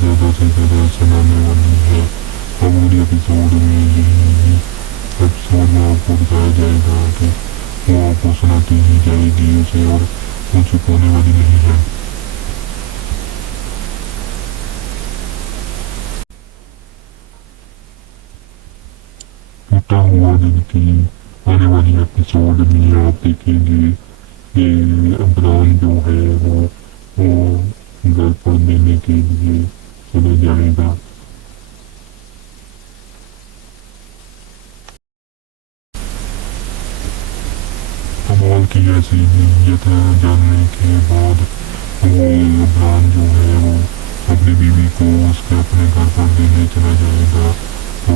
ज़्यादा से ज़्यादा सुनाने वाली है। अगले एपिसोड में यही एपिसोड में आपको बताया जाएगा कि वो आपको सुनाती ही जाएगी उसे और वो चुप होने वाली नहीं है। टूटा हुआ दिल की आने वाली एपिसोड में आप देखेंगे कि इमरान जो है वो घर पर लेने के लिए चले जाएगा। कमाल की ऐसी नीयत है जानने के बाद वो इमरान जो है वो अपनी बीवी को उसके अपने घर पर लेने चला जाएगा। तो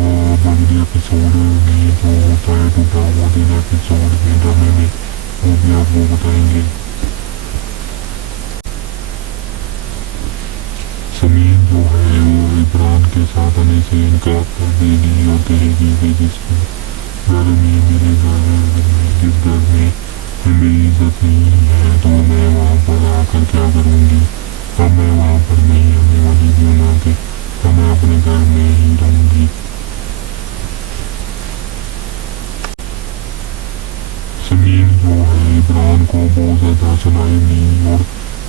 अगले एपिसोड में जो होता है टूटा हुआ दिन एपिसोड में ड्रामे में वो भी आपको बताएंगे। समीर जो है वो इमरान के साथ आने से इनकार कर देगी और कहेगी कि जिसके घर में मेरे जिस घर में मेरी इज्जत नहीं है तो मैं वहाँ पर आकर क्या करूँगी। अब मैं वहाँ पर नहीं आने वाली हूँ ना कि मैं अपने घर में ही रहूँगी। समीर जो है इमरान को बहुत ज़्यादा सुनाएगी और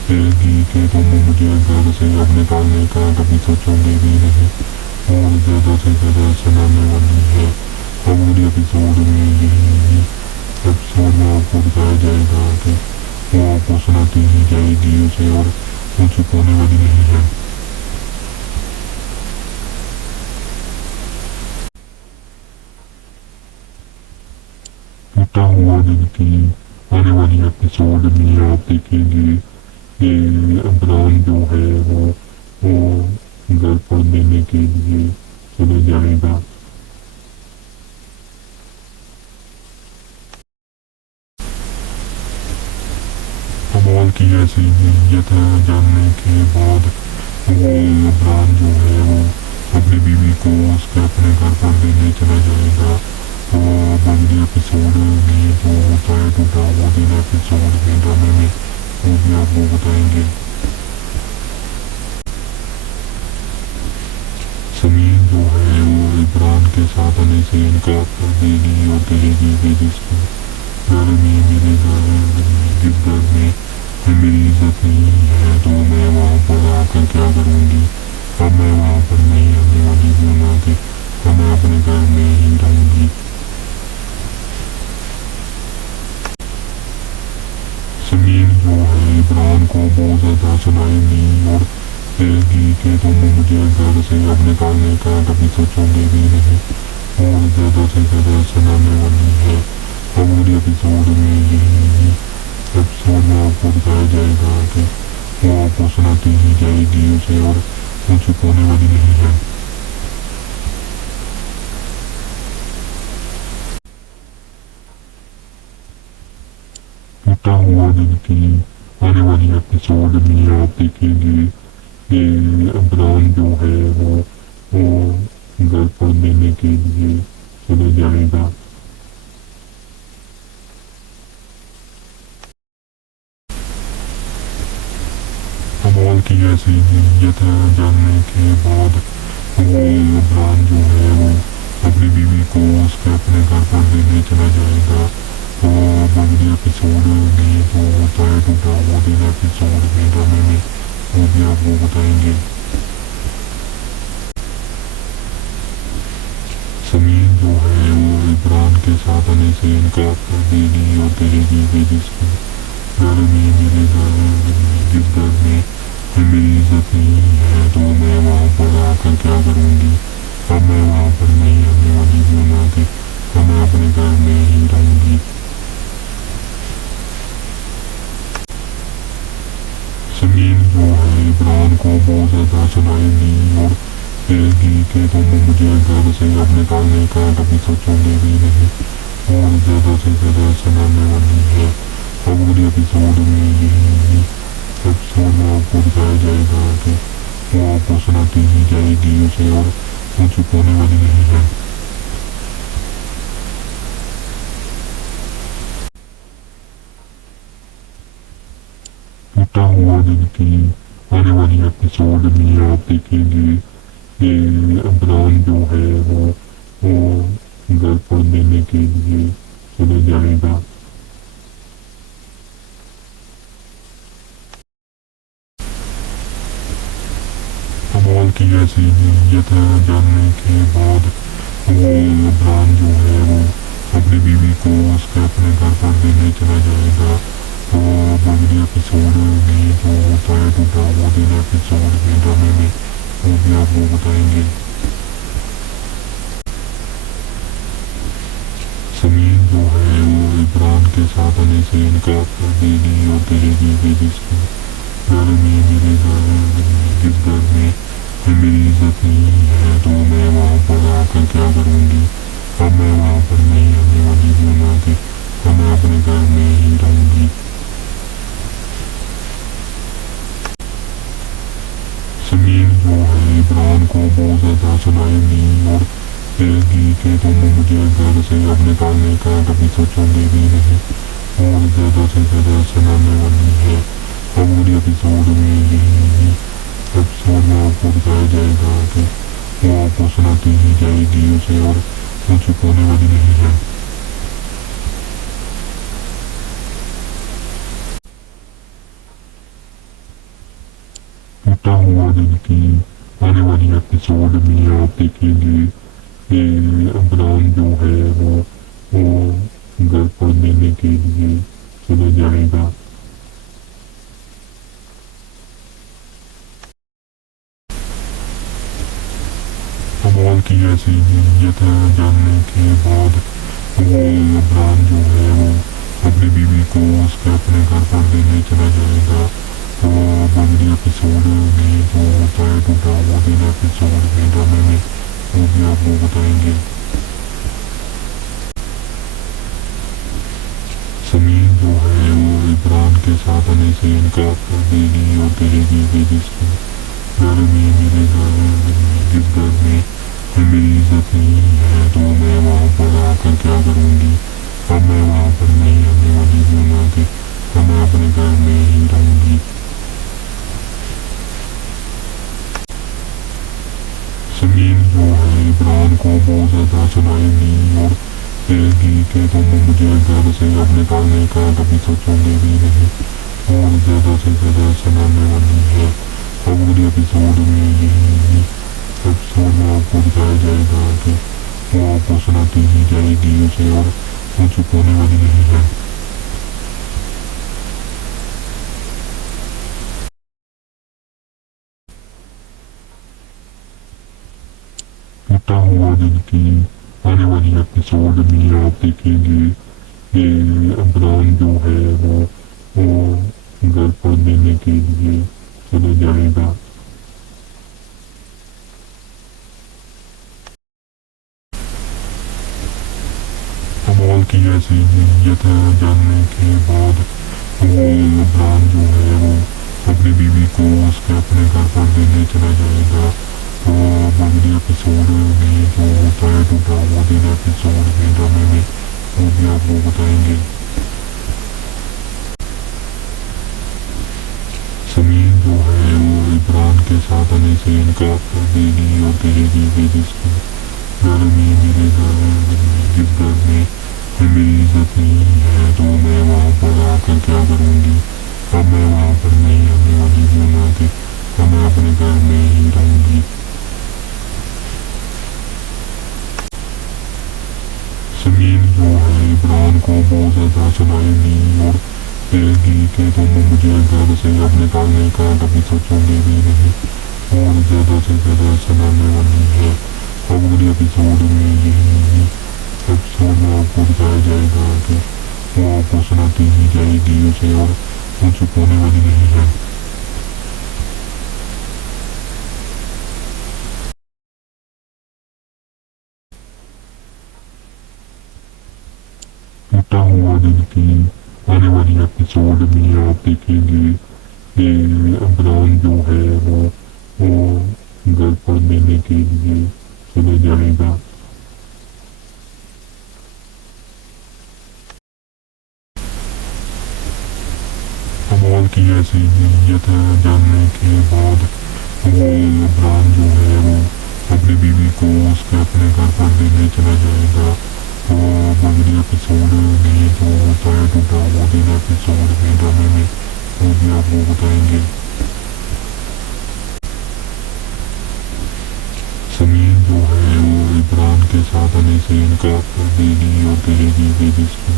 कहेगी कि तुम मुझे घर से अब निकालने का कभी सोचोगे भी नहीं और ज़्यादा से ज़्यादा सुनाने वाली है। अगले एपिसोड में यही एपिसोड में आपको बताया जाएगा कि वो आपको सुनाती ही जाएगी उसे और वो चुप होने वाली नहीं है। टूटा हुआ दिल की आने वाली एपिसोड में आप देखेंगे कि इमरान जो है वो घर पर लेने के लिए चले जाएगा। कमाल की ऐसी नीयत है जानने के बाद वो इमरान जो है वो अपनी बीवी को उसके अपने घर पर लेने चला जाएगा। तो अगले एपिसोड में जो होता है टूटा हुआ दिन एपिसोड में ड्रामे में वो भी आपको बताएंगे। समीर जो है वो इमरान के साथ आने से इनकार कर देगी और कहेगी कि जिसके घर में मेरे जिस घर में मेरी इज्जत नहीं है तो मैं वहाँ पर आकर क्या करूँगी। अब मैं वहाँ पर नहीं आने वाली हूँ ना कि मैं अपने घर में ही रहूँगी। समीर जो है इमरान को बहुत ज़्यादा सुनाएगी और कहेगी कि तुम मुझे घर से अब निकालने का कभी सोचोगे भी नहीं और ज़्यादा से ज़्यादा सुनाने वाली है। अगले एपिसोड में यही एपिसोड में आपको बताया जाएगा कि वो आपको सुनाती ही जाएगी उसे और वो चुप होने वाली नहीं है। टूटा हुआ दिल की आने वाली एपिसोड में आप देखेंगे कि इमरान जो है वो घर पर लेने के लिए चले जाएगा। कमाल की ऐसी नीयत है जानने के बाद वो इमरान जो है वो अपनी बीवी को उसके अपने घर पर लेने चला जाएगा। तो अगले एपिसोड में जो होता है टूटा हुआ दिन एपिसोड में ड्रामे में वो भी आपको बताएंगे। समीर जो है वो इमरान के साथ आने से इनकार कर देगी और कहेगी कि जिसके घर में मेरे जिस घर में मेरी इज्जत नहीं है तो मैं वहाँ पर आकर क्या करूँगी। अब मैं वहाँ पर नहीं आने वाली हूँ ना कि मैं अपने घर में ही रहूँगी। समीर जो है इमरान को बहुत ज़्यादा सुनाएगी और कहेगी कि तुम मुझे घर से अब निकालने का कभी सोचोगे भी नहीं और ज़्यादा से ज़्यादा सुनाने वाली है। अगले एपिसोड में यही एपिसोड में आपको बताया जाएगा कि वो आपको सुनाती ही जाएगी उसे और वो चुप होने वाली नहीं है। टूटा हुआ दिल की آنے والی ایپیسوڈ میں آپ دیکھیں گے کہ عمران جو ہے وہ گھر پر لینے کے لیے چلے جائے گا۔ کمال کی ایسی نیت جاننے کے بعد وہ عمران جو ہے وہ اپنی بیوی کو اس کے اپنے گھر پر لینے چلا جائے گا۔ تو اگلی ایپیسوڈ میں جو ہوتا ہے ٹوٹا ہوا دن ایپیسوڈ میں ڈرامے میں، وہ بھی آپ کو بتائیں گے۔ سمین جو ہے وہ عمران کے ساتھ آنے سے انکار کر دے گی اور کہے گی کہ جس گھر میں جس گھر میں میری عزت نہیں ہے تو میں وہاں پر آ کر کیا کروں گی، اب میں وہاں پر نہیں آنے والی ہوں، نہ کہ میں اپنے گھر میں ہی رہوں گی۔ سمین جو ہے عمران کو بہت زیادہ سنائے گی اور کہے گی کہ تم مجھے گھر سے اب نکالنے کا کبھی سوچو گے بھی نہیں، اور زیادہ سے زیادہ سنانے والی ہے۔ اب اگلی ایپیسوڈ میں یہی ایپیسوڈ میں آپ کو بتایا جائے گا کہ وہ آپ کو سناتی ہی جائے گی اسے اور وہ چھپانے والی نہیں ہے۔ ٹوٹا ہوا دل کی آنے والی ایپیسوڈ میں آپ دیکھیں گے کہ عمران جو ہے وہ گھر پر لینے کے لیے چلا جائے گا۔ کمال کی ایسی نیت جاننے کے بعد وہ عمران جو ہے وہ اپنی بیوی کو اس کے اپنے گھر پر لینے چلا جائے گا۔ تو اگلی ایپیسوڈ میں جو ہوتا ہے ٹوٹا ہوا دن ایپیسوڈ میں ڈرامے میں، وہ بھی آپ کو بتائیں گے۔ سمین جو ہے وہ عمران کے ساتھ آنے سے انکار کر دے گی اور کہے گی کہ جس گھر میں جس گھر میں میری عزت نہیں ہے تو میں وہاں پر آ کر کیا کروں گی، اب میں وہاں پر نہیں آنے والی ہوں، نہ کہ میں اپنے گھر میں ہی رہوں گی۔ سمین جو ہے عمران کو بہت زیادہ سنائے گی اور کہے گی کہ تم مجھے گھر سے اب نکالنے کا کبھی سوچو گے بھی نہیں، اور زیادہ سے زیادہ سنانے والی ہے۔ اب اگلی ایپیسوڈ میں یہی ایپیسوڈ میں آپ کو بتایا جائے گا کہ وہ آپ کو سناتی ہی جائے گی اسے اور وہ چھپانے والی نہیں ہے۔ ٹوٹا ہوا دل کی آنے والی ایپیسوڈ میں آپ دیکھیں گے کہ عمران جو ہے وہ گھر پر لینے کے لیے چلا جائے گا۔ کمال کی ایسی نیت جاننے کے بعد وہ عمران جو ہے وہ اپنی بیوی کو اس کے اپنے گھر پر لینے چلا جائے گا۔ تو اگلی ایپیسوڈ میں جو ہوتا ہے ٹوٹا ہوا دن ایپیسوڈ میں ڈرامے میں، وہ بھی آپ کو بتائیں گے۔ سمین جو ہے وہ عمران کے ساتھ آنے سے انکار کر دے گی اور کہے گی کہ جس گھر میں جس گھر میں میری عزت نہیں ہے تو میں وہاں پر آ کر کیا کروں گی، اب میں وہاں پر نہیں آنے والی ہوں، نہ کہ میں اپنے گھر میں ہی رہوں گی۔ سمین جو ہے عمران کو بہت زیادہ سنائے گی اور کہے گی کہ تم مجھے گھر سے اب نکالنے کا کبھی سوچو گے بھی نہیں، اور زیادہ سے زیادہ سنانے والی ہے۔ اب اگلی ایپیسوڈ میں یہی ایپیسوڈ میں آپ کو بتایا جائے گا کہ وہ آپ کو سناتی ہی جائے گی اسے اور وہ چھپانے والی نہیں ہے۔ ٹوٹا ہوا دل کی آنے والی ایپیسوڈ میں آپ دیکھیں گے کہ عمران جو ہے وہ گھر پر لینے کے لیے چلا جائے گا۔ کمال کی ایسی نیت جاننے کے इमरान जो है वो अपनी बीवी को उसके अपने घर पर लेने चला जाएगा। तो अगले एपिसोड में जो होता है टूटा वो दिन एपिसोड में ड्रामे में वो भी आपको बताएंगे। समीर जो है वो इमरान के साथ आने से इनकार कर देगी और कहेगी कि जिसके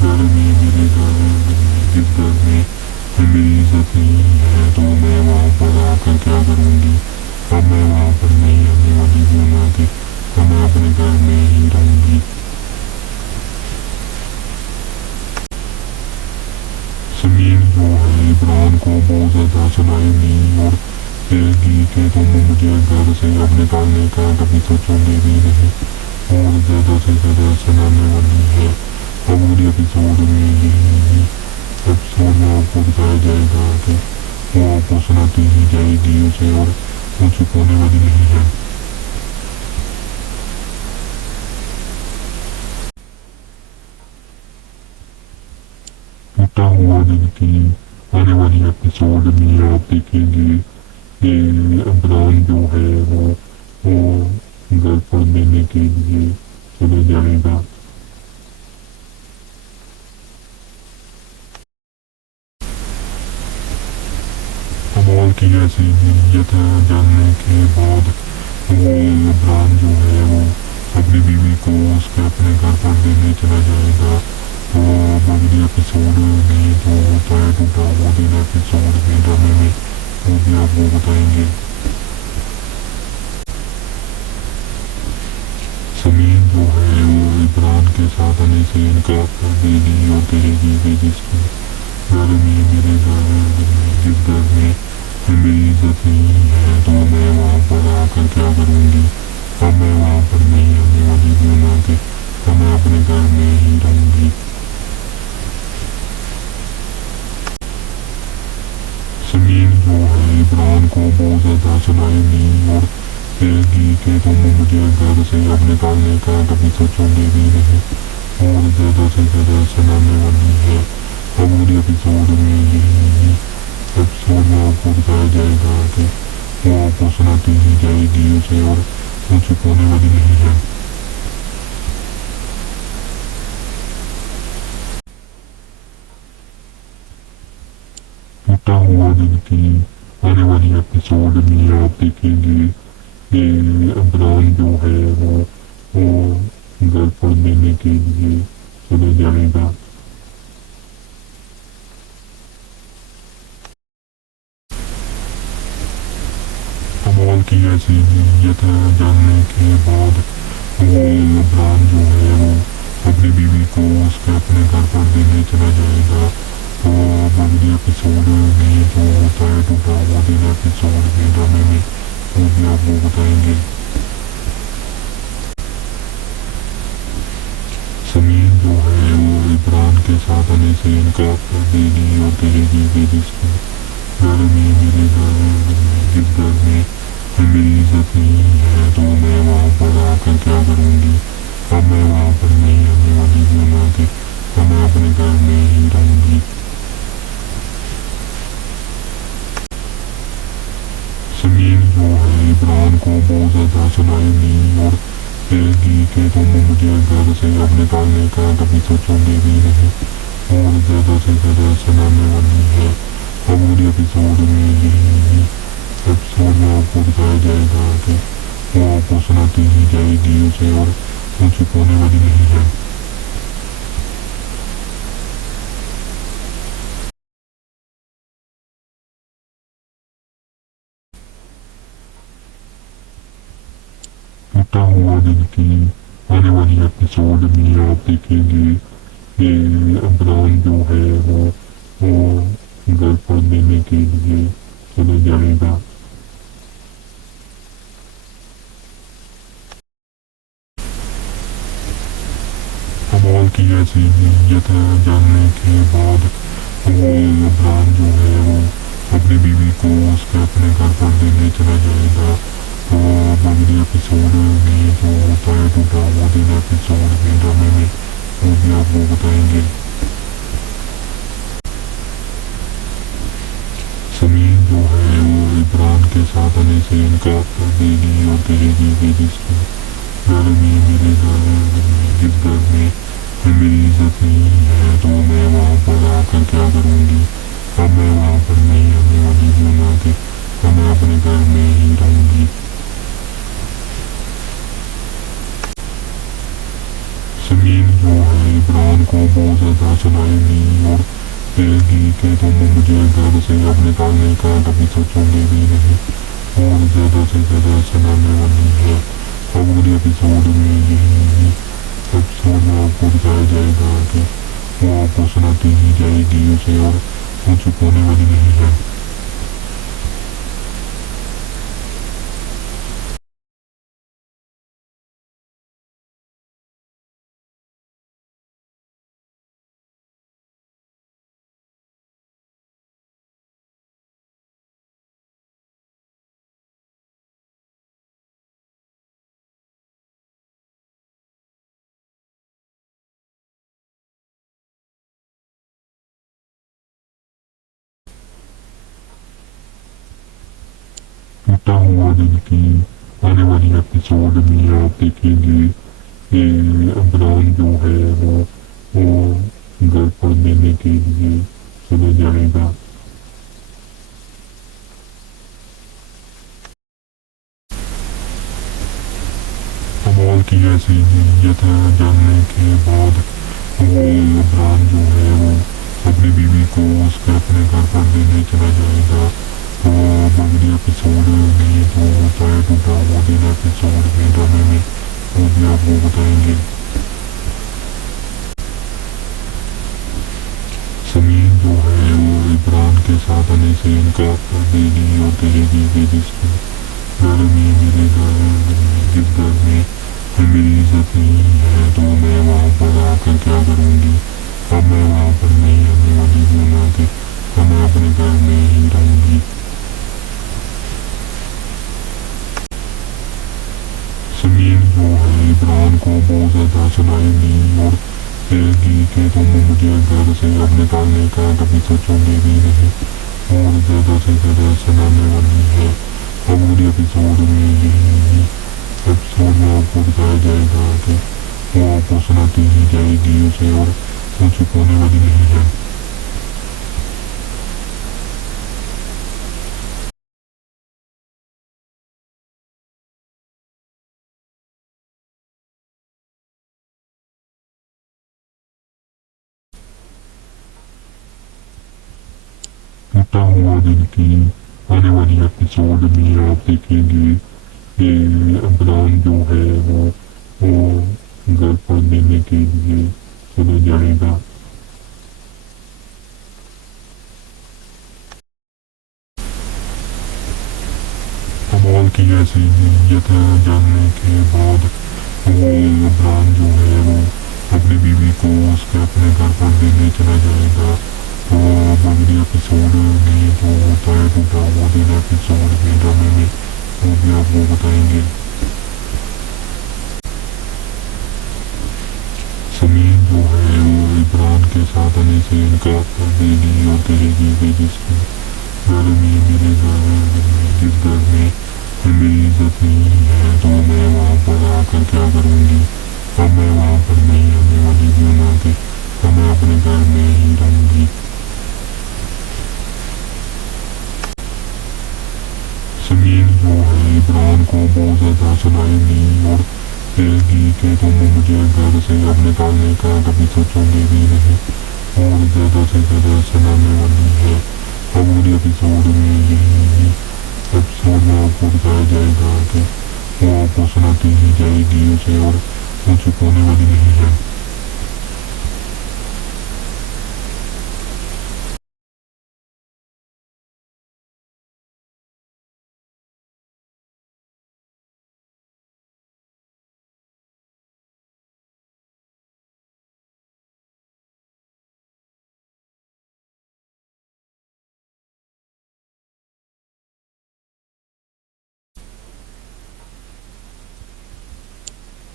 घर में मेरे जिस घर में मेरी इज्जत नहीं है तो मैं वहाँ पर आकर क्या करूँगी। अब मैं वहाँ पर नहीं आने वाली हूँ ना कि मैं अपने घर में ही रहूँगी। समीर जो है इमरान को बहुत ज़्यादा सुनाएगी और कहेगी कि तुम मुझे घर से अब निकालने का कभी सोचोगे भी नहीं और ज़्यादा से ज़्यादा सुनाने वाली है। अब अगले एपिसोड में यही एपिसोड में आपको बताया जाएगा कि वो आपको सुनाती ही जाएगी उसे और वो चुप होने वाली नहीं है। टूटा हुआ दिल की आने वाली एपिसोड में आप देखेंगे कि इमरान जो है वो घर पर लेने के लिए चले जाएगा। कमाल की ऐसी नीयत जानने के बाद वो इमरान जो है वो अपनी बीवी को उसके अपने घर पर लेने चला जाएगा। तो अगले एपिसोड में जो होता है टूटा वो दिन एपिसोड में ड्रामे में वो भी आपको बताएंगे। समीर जो है वो इमरान के साथ आने से इनकार कर देगी और कहेगी कि जिसके घर में मेरे जिस घर में मेरी इज्जत नहीं है तो मैं वहाँ पर आकर क्या करूँगी। अब मैं वहाँ पर नहीं आने वाली हूँ ना कि मैं अपने घर में ही रहूँगी। समीर जो है इमरान को बहुत ज़्यादा सुनाएगी और कहेगी कि तुम मुझे घर से अब निकालने का कभी सोचोगे भी नहीं और ज़्यादा से ज़्यादा सुनाने वाली है। अब अगले एपिसोड में यही एपिसोड में आपको बताया जाएगा कि वो आपको सुनाती ही जाएगी उसे और वो चुप होने वाली नहीं है। टूटा हुआ दिल की आने वाली एपिसोड में आप देखेंगे कि इमरान जो है वो घर पर लेने के लिए चले जाएगा। कमाल की ऐसी नीयत जानने के बाद वो इमरान जो है वो अपनी बीवी को उसके अपने घर पर लेने चला जाएगा। तो अगले एपिसोड में जो होता है टूटा हुआ दिन एपिसोड में ड्रामे में वो भी आपको बताएंगे। समीर जो है वो इमरान के साथ आने से इनकार कर देगी और कहेगी कि जिसके घर में मेरे जिस घर में मेरी इज्जत नहीं है तो मैं वहाँ पर आकर क्या करूँगी। अब मैं वहाँ पर नहीं आने वाली हूँ ना कि मैं अपने घर में ही रहूँगी। समीर जो है इमरान को बहुत ज़्यादा सुनाएगी और कहेगी कि तुम मुझे घर से अब निकालने का कभी सोचोगे भी नहीं और ज़्यादा से ज़्यादा सुनाने वाली है। अब अगले एपिसोड में यही एपिसोड में आपको बताया जाएगा कि वो आपको सुनाती ही जाएगी उसे और वो चुप होने वाली नहीं है। टूटा हुआ दिल की आने वाली एपिसोड में आप देखेंगे कि इमरान जो है वो घर पर लेने के लिए चले जाएगा। कमाल की ऐसी नीयत जानने के बाद वो इमरान जो है वो अपनी बीवी को उसके अपने घर पर लेने चला जाएगा। तो अगले एपिसोड में जो होता है टूटा हुआ दिन एपिसोड में ड्रामे में वो भी आपको बताएंगे। समीर जो है वो इमरान के के साथ आने से इनकार कर देगी और कहेगी कि जिसकी घर में मेरे घर में जिस घर में मेरी इज्जत नहीं है तो मैं वहाँ पर आकर क्या करूँगी। अब मैं वहाँ पर नहीं आने वाली हूँ, ना कि मैं अपने घर में ही रहूँगी। समीर जो है इमरान को बहुत ज़्यादा सुनाएगी और कहेगी कि तुम मुझे घर से अब निकालने का कभी सोचोगे भी नहीं, और ज़्यादा से ज़्यादा सुनाने वाली है। अब अगले एपिसोड में यही एपिसोड में आपको दिखाया जाएगा कि वो आपको सुनाती ही जाएगी उसे और वो चुप होने वाली नहीं है। टूटा हुआ दिल की आने वाली एपिसोड में आप देखेंगे कि इमरान जो है वो घर पर देने के लिए चले जाएगा। कमाल की ऐसी नीयत जानने के बाद वो इमरान जो है वो अपनी बीवी को उसके अपने घर पर देने चला जाएगा। तो अगले एपिसोड में जो होता है टूटा हुआ दिन एपिसोड में ड्रामे में वो भी आपको बताएंगे। समीर जो है वो इमरान के साथ आने से इनकार कर देगी और कहेगी कि जिसकी घर में मेरे घर में जिस घर में मेरी इज्जत नहीं है तो मैं वहाँ पर आकर क्या करूँगी। अब मैं वहाँ पर नहीं आने वाली हूँ, ना कि मैं अपने घर में ही रहूँगी। समीर जो है इमरान को बहुत ज़्यादा सुनाएगी और कहेगी कि तुम मुझे घर से अब निकालने का कभी सोचोगे भी नहीं, और ज़्यादा से ज़्यादा सुनाने वाली है। अब अगले एपिसोड में यही एपिसोड में आपको दिखाया जाएगा कि वो आपको सुनाती ही जाएगी उसे और वो चुप होने वाली नहीं है। टूटा हुआ दिल की आने वाली एपिसोड में आप देखेंगे कि इमरान जो है वो घर पर देने के लिए चले जाएगा। कमाल की ऐसी नीयत जानने के बाद वो इमरान जो है वो अपनी बीवी को उसके अपने घर पर देने चला जाएगा। तो अगले एपिसोड में जो होता है टूटा हुआ दिन एपिसोड में ड्रामे में वो भी आपको बताएंगे। समीर जो है वो इमरान के साथ आने से इनकार कर देगी और कहेगी कि जिसकी घर में मेरे घर में जिस घर में मेरी इज्जत नहीं है तो मैं वहाँ पर आकर क्या करूँगी। अब मैं वहाँ पर नहीं आने वाली हूँ, ना कि मैं अपने घर में ही रहूँगी। समीर जो है इमरान को बहुत ज़्यादा सुनाएगी और कहेगी कि तुम मुझे घर से अब निकालने का कभी सोचोगे भी नहीं, और ज़्यादा से ज़्यादा सुनाने वाली है। अब अगले एपिसोड में यही एपिसोड में आपको दिखाया जाएगा कि वो आपको सुनाती ही जाएगी उसे और वो चुप होने वाली नहीं है।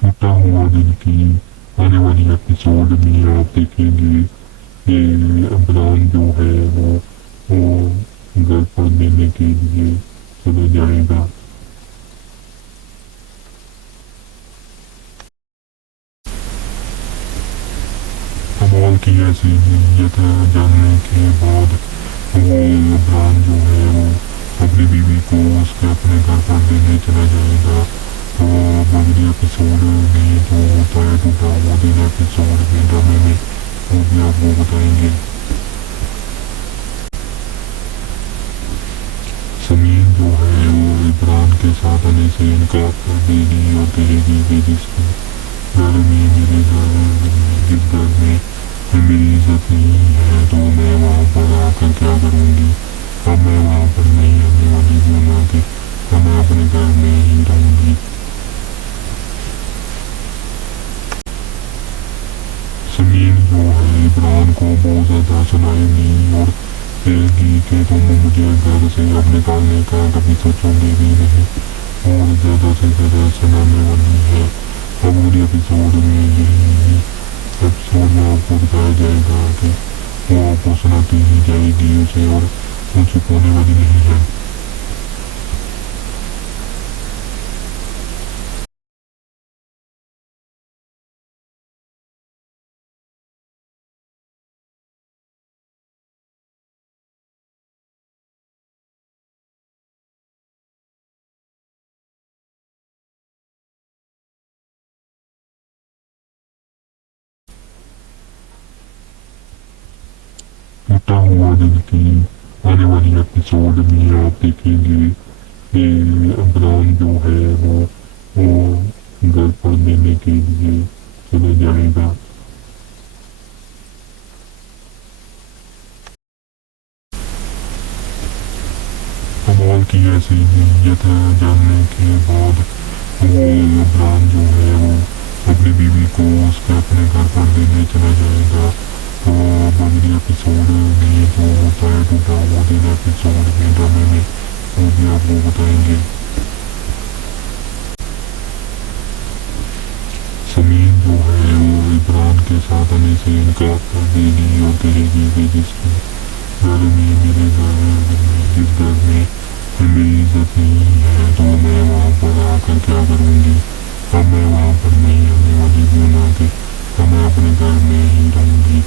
टूटा हुआ दिल की आने वाली एपिसोड में आप देखेंगे कि इमरान जो है वो घर पर देने के लिए چلا جائے گا۔ کمال کی ایسی نیت جاننے کے بعد وہ عمران جو ہے وہ اپنی بیوی کو اس کے اپنے گھر پر لینے چلا جائے گا۔ تو اگلے ایپیسوڈ میں جو ہوتا ہے ٹوٹا ہوا دل ایپیسوڈ میں ڈرامے میں وہ بھی آپ کو بتائیں گے۔ سمین جو ہے وہ عمران کے ساتھ آنے سے انکار کر دے گی اور کہے گی کہ جس گھر میں میرے جس گھر میں میری عزت نہیں ہے تو میں وہاں پر آ کر کیا کروں گی، اب میں وہاں پر نہیں آنے والی ہوں، نہ کہ میں اپنے گھر میں ہی رہوں گی۔ سمین جو ہے عمران کو بہت زیادہ سنائے گی اور کہے گی کہ تم مجھے گھر سے اب نکالنے کا کبھی سوچو گے بھی نہیں، اور زیادہ سے زیادہ سنانے والی ہے۔ اب اگلی ایپیسوڈ میں یہی ایپیسوڈ میں آپ کو بتایا جائے گا کہ وہ آپ کو سناتی ہی جائے گی اسے اور وہ چپ ہونے والی نہیں ہے۔ ٹوٹا ہوا دل کی آنے والی ایپیسوڈ میں آپ دیکھیں گے کہ عمران جو ہے وہ گھر پر لینے کے لیے چلا جائے گا۔ کمال کی ایسی نیت جاننے کے بعد وہ عمران جو ہے وہ اپنی بیوی کو اس کے اپنے گھر پر لینے چلا جائے گا۔ تو اگلی ایپیسوڈ میں جو ہوتا ہے ٹوٹا ہوا دل ایپیسوڈ میں ڈرامے میں وہ بھی آپ کو بتائیں گے۔ سمین جو ہے وہ عمران کے ساتھ آنے سے انکار کر دے گی اور کہے گی کہ جس گھر میں جس گھر میں میری عزت نہیں ہے تو میں وہاں پر آ کر کیا کروں گی، اب میں وہاں پر نہیں آنے والی ہوں، نہ کہ میں اپنے گھر میں ہی رہوں گی۔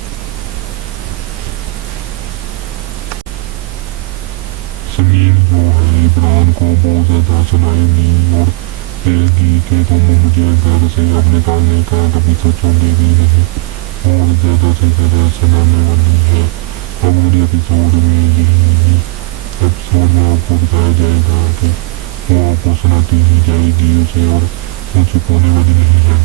سمین جو ہے عمران کو بہت زیادہ سنائے گی اور کہے گی کہ تم مجھے گھر سے اب نکالنے کا کبھی سوچو گے بھی نہیں، اور زیادہ سے زیادہ سنانے والی ہے۔ اب اگلی ایپیسوڈ میں یہی ایپیسوڈ میں آپ کو بتایا جائے گا کہ وہ آپ کو سناتی ہی جائے گی اسے اور وہ چپ ہونے والی نہیں ہے۔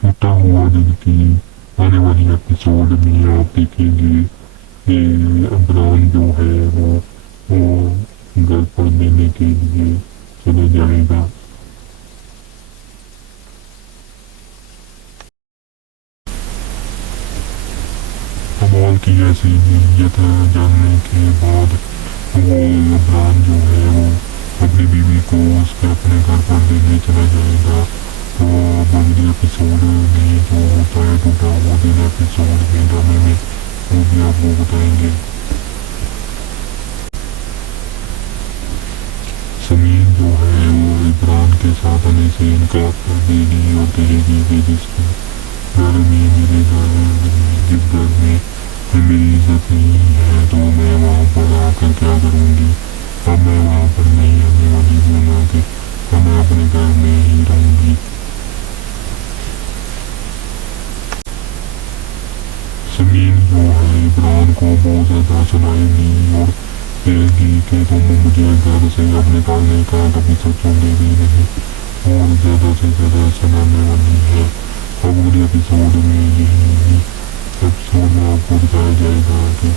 ٹوٹا ہوا دل کی آنے والی ایپیسوڈ میں آپ دیکھیں گے کہ عمران جو ہے وہ گھر پر لینے کے لیے چلا جائے گا۔ کمال کی ایسی نیت جاننے کے بعد وہ عمران جو ہے وہ اپنی بیوی کو اس کے اپنے گھر پر لینے چلا جائے گا۔ تو اگلی ایپیسوڈ میں جو ہوتا ہے ٹوٹا ہوا دل ایپیسوڈ میں ڈرامے میں وہ بھی آپ کو بتائیں گے۔ سمین جو ہے وہ عمران کے ساتھ آنے سے انکار کر دے گی اور کہے گی کہ جس گھر میں جس گھر میں میری عزت نہیں ہے تو میں وہاں پر آ کر کیا کروں گی، اب میں وہاں پر نہیں آنے والی ہوں، نہ کہ میں اپنے گھر میں ہی رہوں گی۔ سمین جو ہے عمران کو بہت زیادہ سنائے گی اور کہے گی کہ تم مجھے گھر سے اب نکالنے کا کبھی سوچو گے بھی نہیں، اور زیادہ سے زیادہ سنانے والی ہے۔ اب اگلی ایپیسوڈ میں یہی ایپیسوڈ میں آپ کو بتایا جائے گا کہ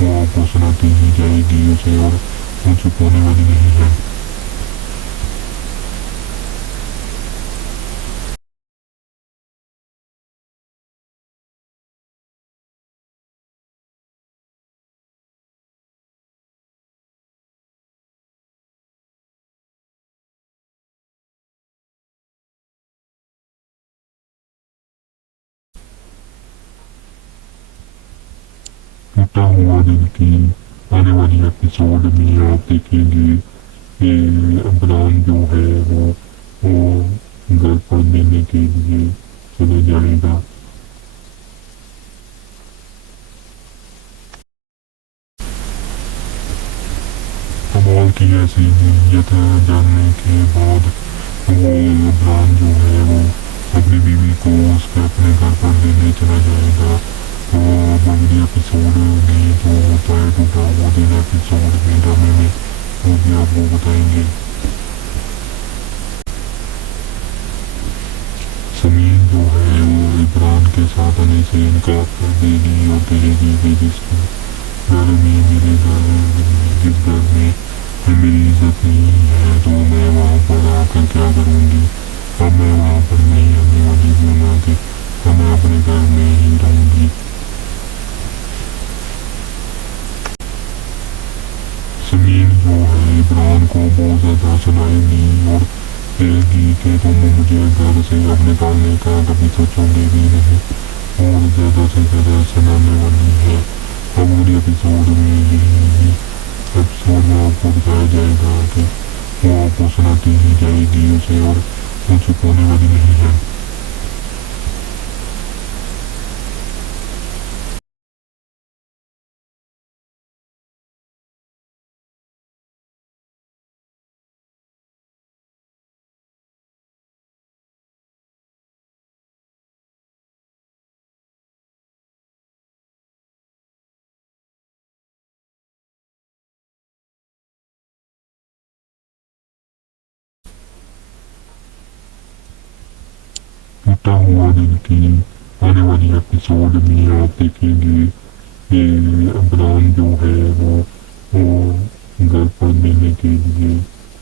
وہ آپ کو سناتی ہی جائے گی اسے اور وہ چپ ہونے والی نہیں ہے۔ ٹوٹا ہوا دل کی آنے والی ایپیسوڈ میں آپ دیکھیں گے کہ عمران جو ہے وہ گھر پر لینے کے لیے چلے جائے گا۔ کمال کی ایسی نیت جاننے کے بعد وہ عمران جو ہے وہ اپنی بیوی کو اس کے اپنے گھر پر لینے چلا جائے گا۔ تو اگلی ایپیسوڈ میں جو ہوتا ہے ٹوٹا ہوا دل ایپیسوڈ میں ڈرامے میں وہ بھی آپ کو بتائیں گے۔ سمین جو ہے وہ عمران کے ساتھ آنے سے انکار کر دے گی اور کہے گی کہ جس گھر میں جس گھر میں میری عزت نہیں ہے تو میں وہاں پر آ کر کیا کروں گی، اب میں وہاں پر نہیں آنے والی ہوں، نہ کہ میں اپنے گھر میں ہی رہوں گی۔ سمین جو ہے عمران کو بہت زیادہ سنائے گی اور کہے گی کہ تم مجھے گھر سے اب نکالنے کا کبھی سوچو گے بھی نہیں، اور زیادہ سے زیادہ سنانے والی ہے۔ اب اگلی ایپیسوڈ میں یہی ایپیسوڈ میں آپ کو بتایا جائے گا کہ وہ آپ کو سناتی ہی جائے گی اسے اور وہ چپ ہونے والی نہیں ہے۔ ٹوٹا ہوا دل کی آنے والی ایپیسوڈ میں آپ دیکھیں گے کہ عمران جو ہے وہ گھر پر لینے کے لیے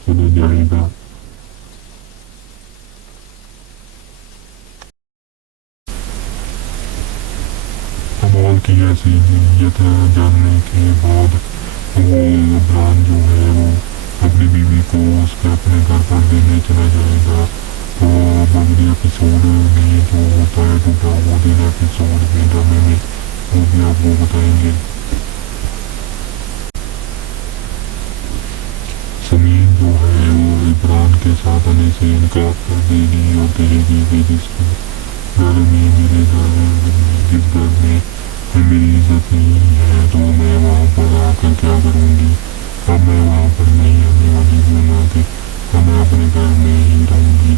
چلے جائے گا۔ کمال کی ایسی نیت جاننے کے بعد وہ عمران جو ہے وہ اپنی بیوی کو اس کے اپنے گھر پر لینے چلا جائے گا۔ تو اگلی ایپیسوڈ میں جو ہوتا ہے ٹوٹا ہوا دل ایپیسوڈ میں ڈرامے میں وہ بھی آپ کو بتائیں گے۔ سمین جو ہے وہ عمران کے ساتھ آنے سے انکار کر دے گی اور کہے گی کہ جس گھر میں جس گھر میں میری عزت نہیں ہے تو میں وہاں پر آ کر کیا کروں گی، اب میں وہاں پر نہیں آنے والی ہوں، نہ کہ میں اپنے گھر میں ہی رہوں گی۔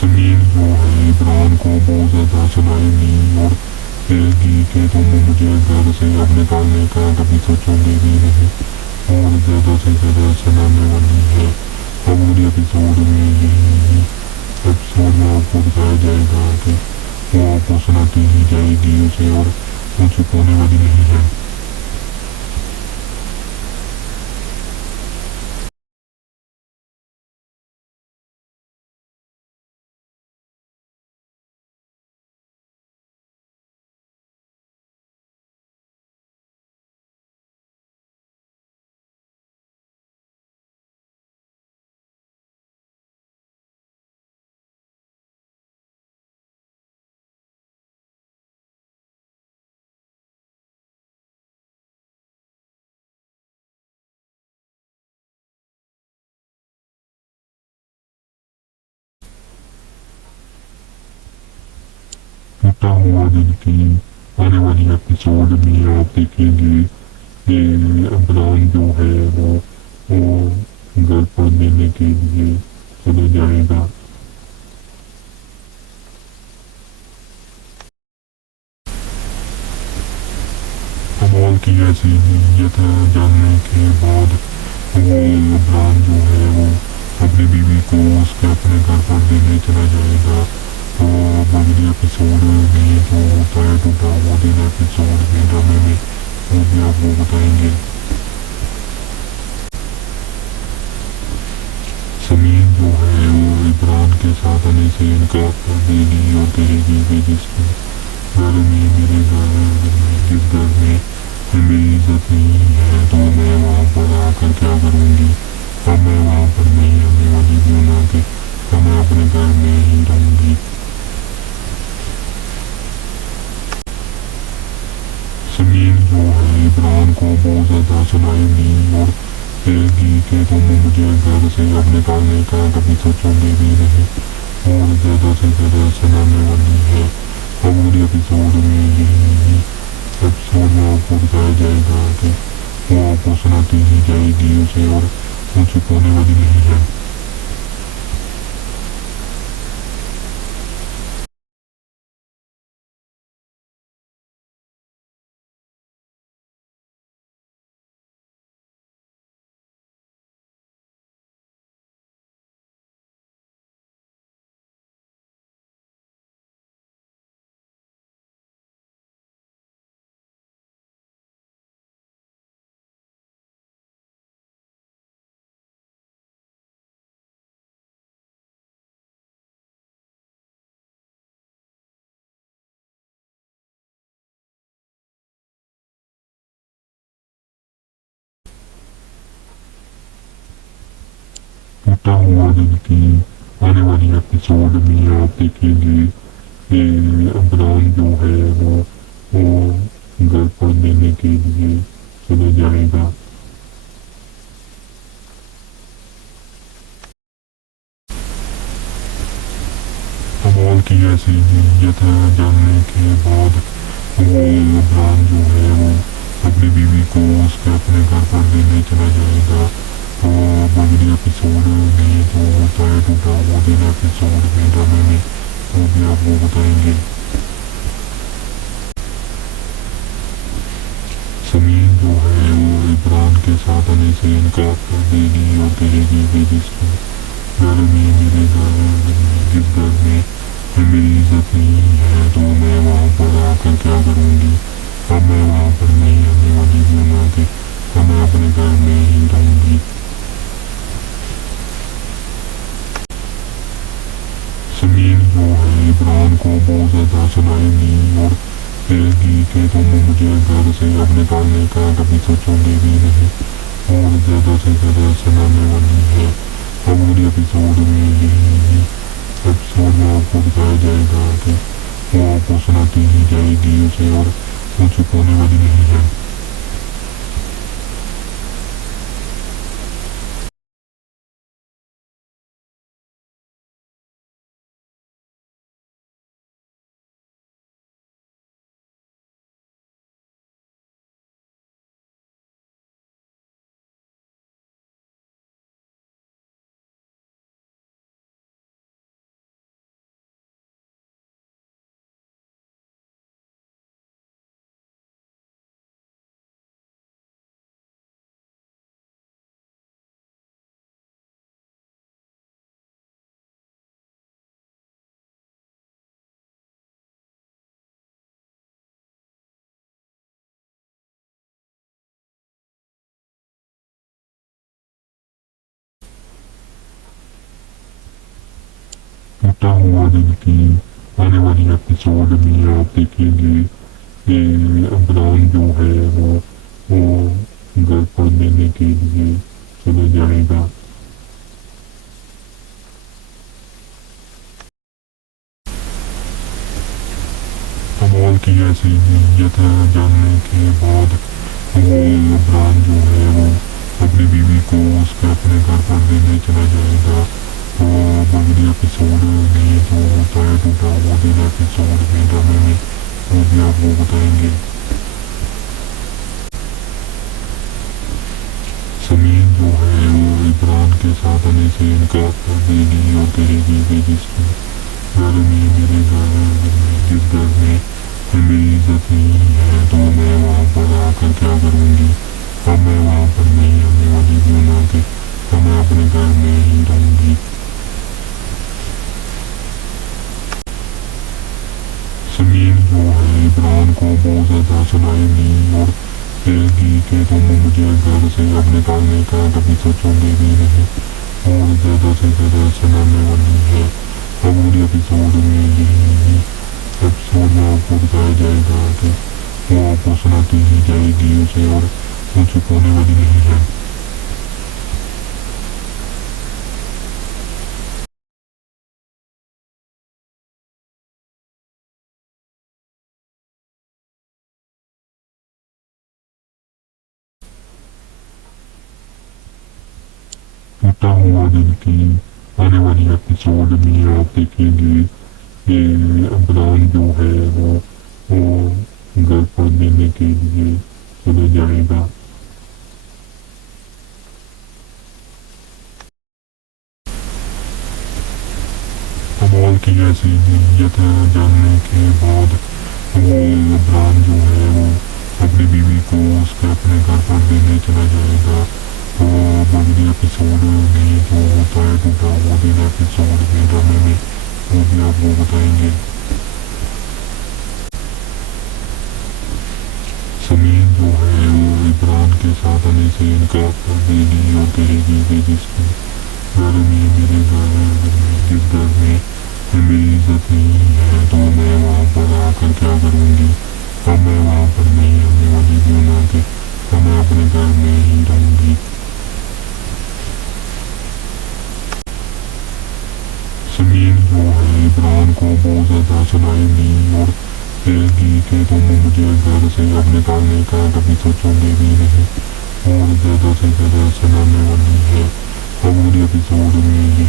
سمین جو ہے عمران کو بہت زیادہ سنائے گی اور کہے گی کہ تم مجھے گھر سے اب نکالنے کا کبھی سوچو گے بھی نہیں، اور زیادہ سے زیادہ سنانے والی ہے۔ اب اگلی ایپیسوڈ میں یہی ایپیسوڈ میں آپ کو بتایا جائے گا کہ وہ آپ کو سناتی ہی جائے گی اسے اور وہ چپ ہونے والی نہیں ہے۔ ٹوٹا ہوا دل کی آنے والی ایپیسوڈ میں آپ دیکھیں گے کہ عمران جو ہے وہ گھر پر لینے کے لیے چلے جائے گا۔ کمال کی ایسی نیت جاننے کے بعد وہ عمران جو ہے وہ اپنی بیوی کو اس کے اپنے گھر پر لینے چلا جائے گا۔ تو اگلی ایپیسوڈ میں جو ہوتا ہے ٹوٹا ہوا دل ایپیسوڈ میں ڈرامے میں وہ بھی آپ کو بتائیں گے۔ سمین جو ہے وہ عمران کے ساتھ آنے سے انکار کر دے گی اور کہے گی کہ جس گھر میں جس گھر میں میری عزت نہیں ہے تو میں وہاں پر آ کر کیا کروں گی، اب میں وہاں پر نہیں آنے والی ہوں، نہ کہ میں اپنے گھر میں ہی رہوں گی۔ को बहुत ज़्यादा सुनाएंगी और कहेंगी कि तुम मुझे घर से अब निकालने का कभी सोचोगे भी नहीं, और ज़्यादा से ज़्यादा सुनाने वाली है। अब अगले एपिसोड में यही एपिसोड में आपको बताया जाएगा कि वो आपको सुनाती ही जाएगी उसे, और वो चुप होने वाली नहीं है। टूटा हुआ दिल की आने वाली एपिसोड में आप देखेंगे कि इमरान जो है वो घर पर लेने के लिए चला जाएगा। कमाल की ऐसी नीयत है जानने के बाद वो इमरान जो है वो अपनी बीवी को उसके अपने घर पर लेने चला जाएगा। तो अगले एपिसोड में जो होता है टूटा हुआ दिल एपिसोड में ड्रामे में, वो भी आपको बताएंगे। समीन जो है वो इमरान के साथ आने से इनकार कर देगी और कहेगी कि जिसके घर में मेरे घर जिस घर में मेरी इज्जत नहीं है तो मैं वहाँ पर आकर क्या करूँगी। अब मैं वहाँ पर नहीं आने वाली हूँ ना कि अब मैं अपने घर में ही रहूँगी। समीन जो है इमरान को बहुत ज़्यादा सुनाएगी और कहेगी कि तुम मुझे घर से अब निकालने का कभी सोचोगे भी नहीं, और ज़्यादा से ज़्यादा सुनाने वाली है। अब अगले एपिसोड में यही एपिसोड में आपको बताया जाएगा कि वो आपको सुनाती ही जाएगी उसे, और वो चुप होने वाली नहीं है। टूटा हुआ दिल की आने वाली एपिसोड में आप देखेंगे कि इमरान जो है वो घर पर लेने के लिए चला जाएगा। कमाल की ऐसी नीयत है जानने के बाद वो इमरान जो है वो अपनी बीवी को उसके अपने घर पर लेने चला जाएगा। तो अगले एपिसोड में जो होता है टूटा हुआ दिल एपिसोड में ड्रामे में, वो भी आपको बताएंगे। समीन जो है वो इमरान के साथ आने से इनकार कर देगी और कहेगी कि जिसके घर में मेरे घर जिस घर में मेरी इज्जत नहीं है तो मैं वहाँ पर आकर क्या करूँगी। अब मैं वहाँ पर नहीं आने वाली हूँ ना कि अब मैं अपने घर में ही रहूँगी। समीन जो है इमरान को बहुत ज़्यादा सुनाएगी और कहेगी कि तुम मुझे घर से अब निकालने का कभी सोचोगे भी नहीं, और ज़्यादा से ज़्यादा सुनाने वाली है। अब अगले एपिसोड में यही एपिसोड में आपको बताया जाएगा कि वो आपको सुनाती ही जाएगी उसे, और वो चुप होने वाली नहीं है। ٹوٹا ہوا دل کی آنے والی ایپیسوڈ میں آپ دیکھیں گے کہ عمران جو ہے وہ گھر پر دینے کے لیے چلے جائے گا. کمال کی ایسی نیت جاننے کے بعد وہ عمران جو ہے وہ اپنی بیوی کو اس کے اپنے گھر پر دینے چلا جائے گا. تو اگلی ایپیسوڈ میں جو ہوتا ہے ٹوٹا ہوا دن ایپیسوڈ میں ڈرامے میں وہ بھی آپ کو بتائیں گے. سمین جو ہے وہ عمران کے ساتھ آنے سے انکار کر دے گی اور کہے گی کہ جس گھر میں میرے جس گھر میں میری عزت نہیں ہے تو میں وہاں پر آ کر کیا کروں گی. اب میں وہاں پر نہیں آنے والی بنا کے میں اپنے گھر میں ہی رہوں گی. سمین جو ہے عمران کو بہت زیادہ سنائے گی اور کہے گی کہ تم مجھے گھر سے اب نکالنے کا کبھی سوچو گے بھی نہیں اور زیادہ سے زیادہ سنانے والی ہے. اگلی ایپیسوڈ میں